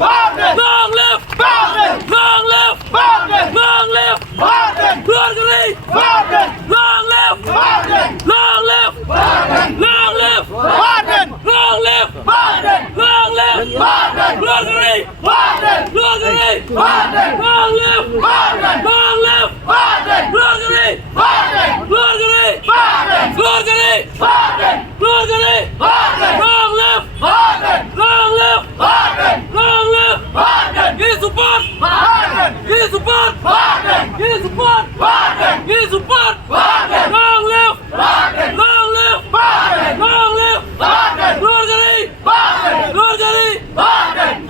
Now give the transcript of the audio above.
ARDENT! Long live! ARDENT! Long live! ARDENT! Long live! ARDENT! Glory! ARDENT! Long live! ARDENT! Long live! ARDENT! Long live! ARDENT! Long live! ARDENT! Long live! ARDENT! Glory! ARDENT! Glory! ARDENT! Long live! ARDENT! Long live! ARDENT! Glory! ARDENT! Glory! ARDENT! Glory! ARDENT! Glory! ARDENT! Long live! ARDENT! Long live! ARDENT! Long live! ARDENT! Give support! ARDENT! Give support! ARDENT! Give support! ARDENT! Give support! ARDENT! Long live! ARDENT! Long live! ARDENT! Long live! ARDENT! Glory! ARDENT! Glory! ARDENT!